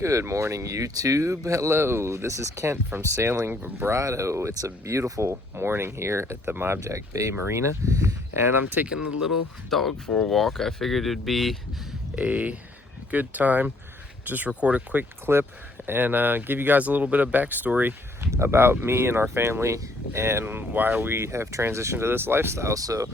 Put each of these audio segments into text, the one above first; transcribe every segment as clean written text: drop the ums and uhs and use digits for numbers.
Good morning, YouTube. Hello, this is Kent from Sailing Vibrato. It's a beautiful morning here at the Mob Jack Bay Marina, and I'm taking the little dog for a walk. I figured it'd be a good time just record a quick clip and give you guys a little bit of backstory about me and our family and why we have transitioned to this lifestyle. So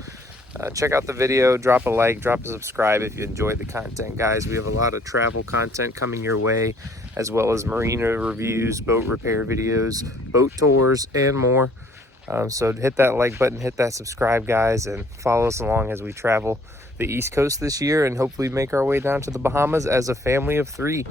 check out the video, drop a like, drop a subscribe if you enjoyed the content, guys. We have a lot of travel content coming your way, as well as marina reviews, boat repair videos, boat tours, and more. So hit that like button, hit that subscribe, guys, and follow us along as we travel the East Coast this year and hopefully make our way down to the Bahamas as a family of 3.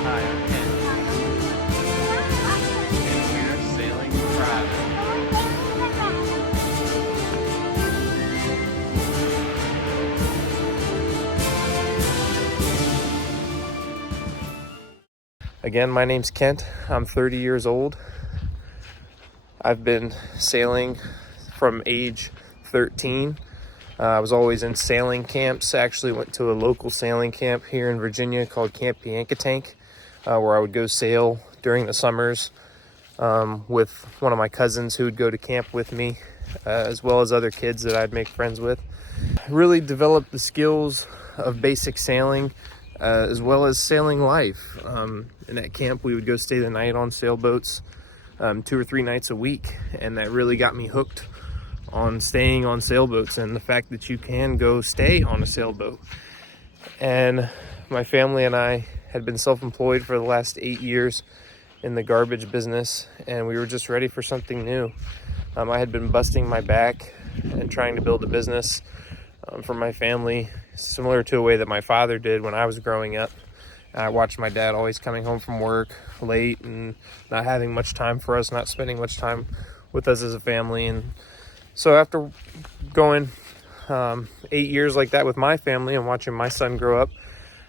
Hi, I'm Ken. And we're sailing private. Again, my name's Kent. I'm 30 years old. I've been sailing from age 13. I was always in sailing camps. Actually went to a local sailing camp here in Virginia called Camp Piankatank, where I would go sail during the summers with one of my cousins who would go to camp with me, as well as other kids that I'd make friends with. Really developed the skills of basic sailing, as well as sailing life. In at camp, we would go stay the night on sailboats 2 or 3 nights a week, and that really got me hooked on staying on sailboats and the fact that you can go stay on a sailboat. And my family and I had been self-employed for the last 8 years in the garbage business, and we were just ready for something new. I had been busting my back and trying to build a business for my family, similar to a way that my father did when I was growing up. I watched my dad always coming home from work late and not having much time for us, not spending much time with us as a family. And so after going 8 years like that with my family and watching my son grow up,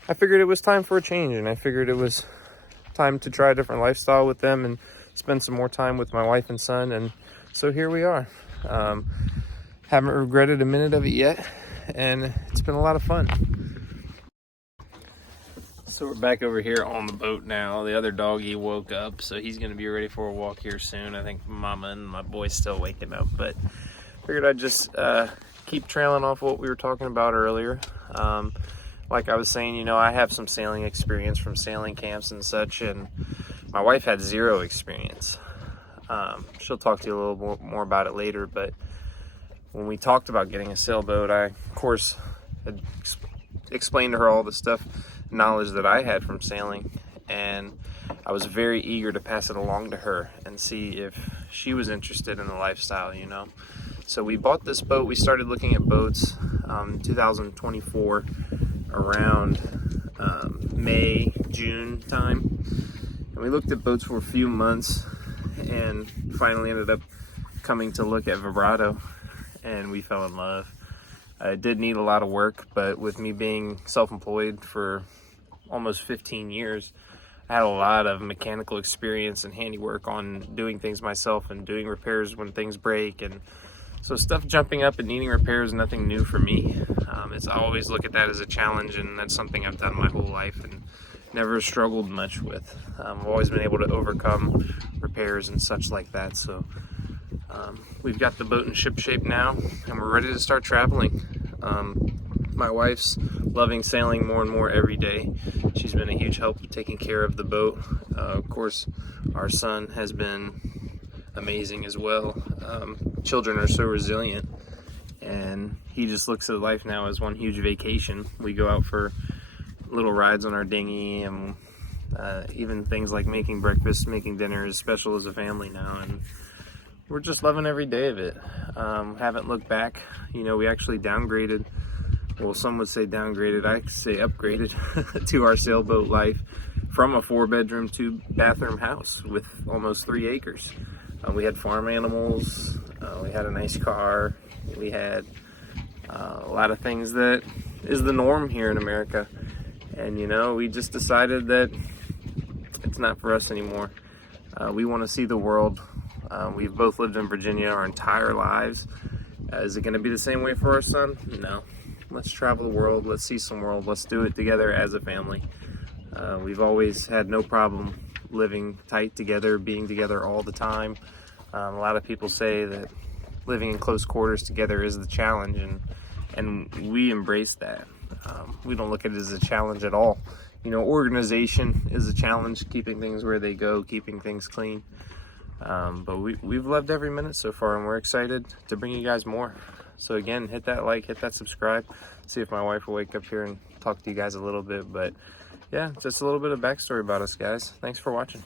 I figured it was time for a change, and I figured it was time to try a different lifestyle with them and spend some more time with my wife and son. And so here we are. Haven't regretted a minute of it yet, and it's been a lot of fun. So we're back over here on the boat now. The other doggy woke up, so he's going to be ready for a walk here soon. I think Mama and my boy's still waking up, but figured I'd just keep trailing off what we were talking about earlier. Like I was saying, you know, I have some sailing experience from sailing camps and such, and my wife had 0 experience. She'll talk to you a little more about it later, but when we talked about getting a sailboat, I, of course, had explained to her all the knowledge that I had from sailing, and I was very eager to pass it along to her and see if she was interested in the lifestyle, you know. So we bought this boat. We started looking at boats 2024 around May, June time, and we looked at boats for a few months and finally ended up coming to look at Vibrato, and we fell in love. It did need a lot of work, but with me being self-employed for almost 15 years, I had a lot of mechanical experience and handiwork on doing things myself and doing repairs when things break. And so stuff jumping up and needing repairs is nothing new for me. I always look at that as a challenge, and that's something I've done my whole life and never struggled much with. I've always been able to overcome repairs and such like that. So we've got the boat in ship shape now, and we're ready to start traveling. My wife's loving sailing more and more every day. She's been a huge help taking care of the boat. Of course, our son has been amazing as well. Children are so resilient, and he just looks at life now as one huge vacation. We go out for little rides on our dinghy, and even things like making breakfast, making dinner is special as a family now, and we're just loving every day of it. Haven't looked back. You know, we actually downgraded, well, some would say downgraded, I say upgraded to our sailboat life from a 4-bedroom, 2-bathroom house with almost 3 acres. We had farm animals, we had a nice car, we had a lot of things that is the norm here in America. And we just decided that it's not for us anymore. We want to see the world. We've both lived in Virginia our entire lives. Is it going to be the same way for our son? No. Let's travel the world. Let's see some world. Let's do it together as a family. We've always had no problem living tight together, being together all the time. A lot of people say that living in close quarters together is the challenge, and we embrace that. We don't look at it as a challenge at all. Organization is a challenge, keeping things where they go, keeping things clean. But we've loved every minute so far, and we're excited to bring you guys more. So again, hit that like, hit that subscribe. See if my wife will wake up here and talk to you guys a little bit. But yeah, just a little bit of backstory about us, guys. Thanks for watching.